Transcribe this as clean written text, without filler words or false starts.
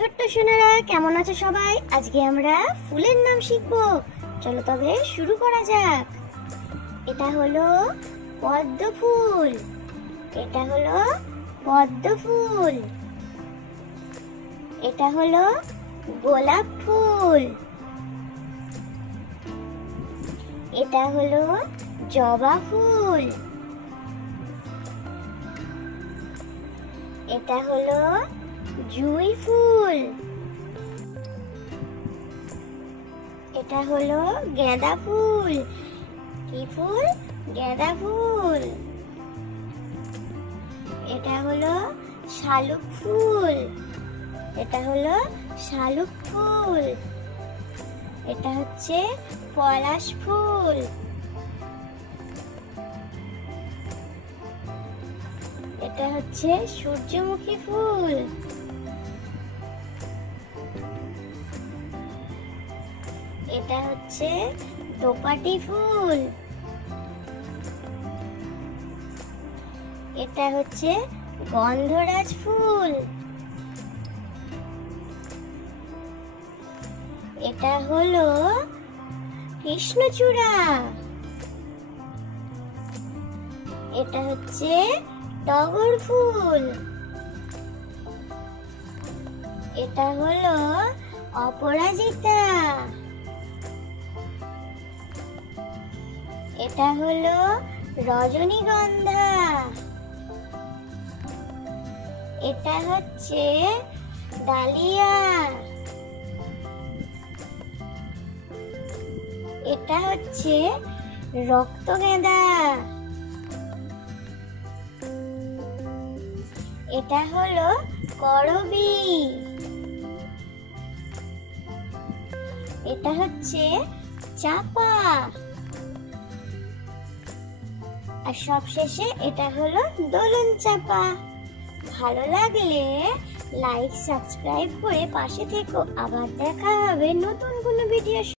ছোট্ট সোনারা কেমন আছো সবাই? আজকে আমরা ফুলের নাম শিখবো। চলো তবে শুরু করা যাক। এটা হলো পদ্ম ফুল, এটা হলো পদ্ম ফুল, এটা হলো গোলাপ ফুল, এটা হলো জবা ফুল, এটা হলো জুঁই ফুল, এটা হলো গাঁদা ফুল। কি ফুল? গাঁদা ফুল। এটা হলো শালুক ফুল, এটা হলো শালুক ফুল, এটা হচ্ছে পলাশ ফুল, এটা হচ্ছে সূর্যমুখী ফুল, এটা হচ্ছে দোপাটি ফুল, এটা হচ্ছে গন্ধরাজ ফুল, এটা হলো কৃষ্ণচূড়া, এটা হচ্ছে টগর ফুল, এটা হলো অপরাজিতা, এটা হলো রজনীগন্ধা, এটা হচ্ছে ডালিয়া, এটা হচ্ছে রক্তগেঁদা, এটা হলো করবী, এটা হচ্ছে চাপা, আর সবশেষে এটা হলো দোলন চাপা। ভালো লাগলে লাইক সাবস্ক্রাইব করে পাশে থেকো। আবার দেখা হবে নতুন কোনো ভিডিও।